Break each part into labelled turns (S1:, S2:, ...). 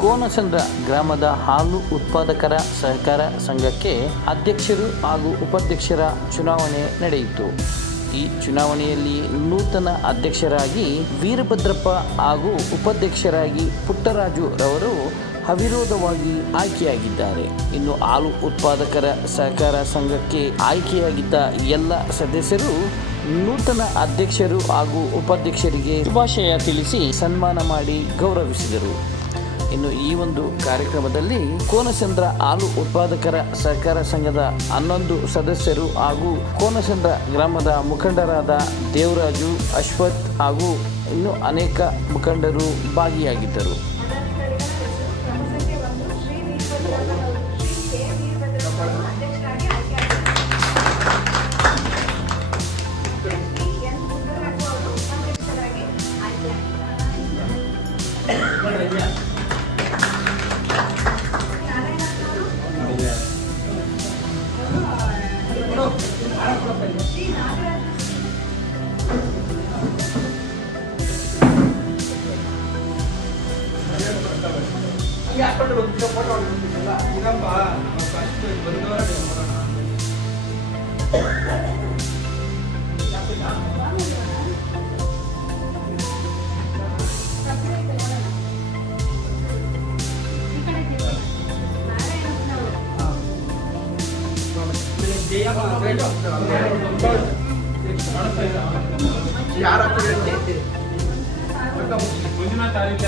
S1: ಕೋನಸಂದ್ರ ಗ್ರಾಮದ ಹಾಲು ಉತ್ಪಾದಕರ ಸಹಕಾರ ಸಂಘಕ್ಕೆ ಅಧ್ಯಕ್ಷರು ಹಾಗೂ ಉಪಾಧ್ಯಕ್ಷರ ಚುನಾವಣೆ ನಡೆಯಿತು. ಈ ಚುನಾವಣೆಯಲ್ಲಿ ನೂತನ ಅಧ್ಯಕ್ಷರಾಗಿ ವೀರಭದ್ರಪ್ಪ ಹಾಗೂ ಉಪಾಧ್ಯಕ್ಷರಾಗಿ ಪುಟ್ಟರಾಜು ರವರು ಅವಿರೋಧವಾಗಿ ಆಯ್ಕೆಯಾಗಿದ್ದಾರೆ. ಇನ್ನು ಹಾಲು ಉತ್ಪಾದಕರ ಸಹಕಾರ ಸಂಘಕ್ಕೆ ಆಯ್ಕೆಯಾಗಿದ್ದ ಎಲ್ಲ ಸದಸ್ಯರು ನೂತನ ಅಧ್ಯಕ್ಷರು ಹಾಗೂ ಉಪಾಧ್ಯಕ್ಷರಿಗೆ ಶುಭಾಶಯ ತಿಳಿಸಿ ಸನ್ಮಾನ ಮಾಡಿ ಗೌರವಿಸಿದರು. ಇನ್ನು ಈ ಒಂದು ಕಾರ್ಯಕ್ರಮದಲ್ಲಿ ಕೋನಸಂದ್ರ ಹಾಲು ಉತ್ಪಾದಕರ ಸಹಕಾರ ಸಂಘದ ಹನ್ನೊಂದು ಸದಸ್ಯರು ಹಾಗೂ ಕೋನಸಂದ್ರ ಗ್ರಾಮದ ಮುಖಂಡರಾದ ದೇವರಾಜು ಅಶ್ವಥ್ ಹಾಗೂ ಇನ್ನು ಅನೇಕ ಮುಖಂಡರು ಭಾಗಿಯಾಗಿದ್ದರು.
S2: ಈ ಕಡೆ ತಿರುಗಿ. ನಾರಾಯಣಪ್ಪನವರು ಮಹದೇಯ ಅವರು ಮಹದೇಯ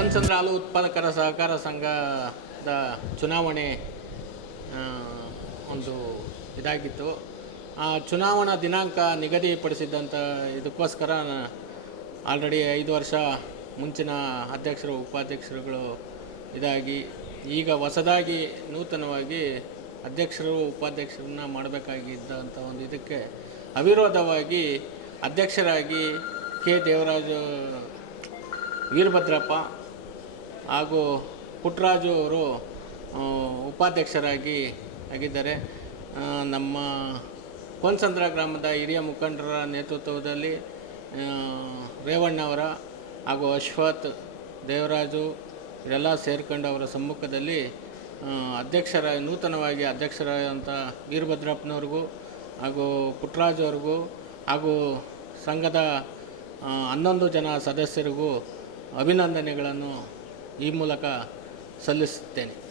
S3: ಒಂದ್ಸಂದ್ರ ಹಾಲು ಉತ್ಪಾದಕರ ಸಹಕಾರ ಸಂಘದ ಚುನಾವಣೆ ಒಂದು ಇದಾಗಿತ್ತು. ಆ ಚುನಾವಣಾ ದಿನಾಂಕ ನಿಗದಿಪಡಿಸಿದ್ದಂಥ ಇದಕ್ಕೋಸ್ಕರ ಆಲ್ರೆಡಿ ಐದು ವರ್ಷ ಮುಂಚಿನ ಅಧ್ಯಕ್ಷರು, ಉಪಾಧ್ಯಕ್ಷರುಗಳು ಇದಾಗಿ, ಈಗ ಹೊಸದಾಗಿ ನೂತನವಾಗಿ ಅಧ್ಯಕ್ಷರು, ಉಪಾಧ್ಯಕ್ಷರನ್ನ ಮಾಡಬೇಕಾಗಿದ್ದಂಥ ಒಂದು ಇದಕ್ಕೆ ಅವಿರೋಧವಾಗಿ ಅಧ್ಯಕ್ಷರಾಗಿ ಕೆ. ದೇವರಾಜು, ವೀರಭದ್ರಪ್ಪ ಹಾಗೂ ಪುಟ್ರಾಜು ಅವರು ಉಪಾಧ್ಯಕ್ಷರಾಗಿ ಆಗಿದ್ದಾರೆ. ನಮ್ಮ ಕೊನ್ಸಂದ್ರ ಗ್ರಾಮದ ಹಿರಿಯ ಮುಖಂಡರ ನೇತೃತ್ವದಲ್ಲಿ ರೇವಣ್ಣವರ ಹಾಗೂ ಅಶ್ವಥ್ ದೇವರಾಜು ಇವರೆಲ್ಲ ಸೇರ್ಕೊಂಡು ಅವರ ಸಮ್ಮುಖದಲ್ಲಿ ಅಧ್ಯಕ್ಷರ, ನೂತನವಾಗಿ ಅಧ್ಯಕ್ಷರಾದಂಥ ವೀರಭದ್ರಪ್ಪನವ್ರಿಗೂ ಹಾಗೂ ಪುಟ್ರಾಜು ಅವ್ರಿಗೂ ಹಾಗೂ ಸಂಘದ ಹನ್ನೊಂದು ಜನ ಸದಸ್ಯರಿಗೂ ಅಭಿನಂದನೆಗಳನ್ನು ಈ ಮೂಲಕ ಸಲ್ಲಿಸುತ್ತೇನೆ.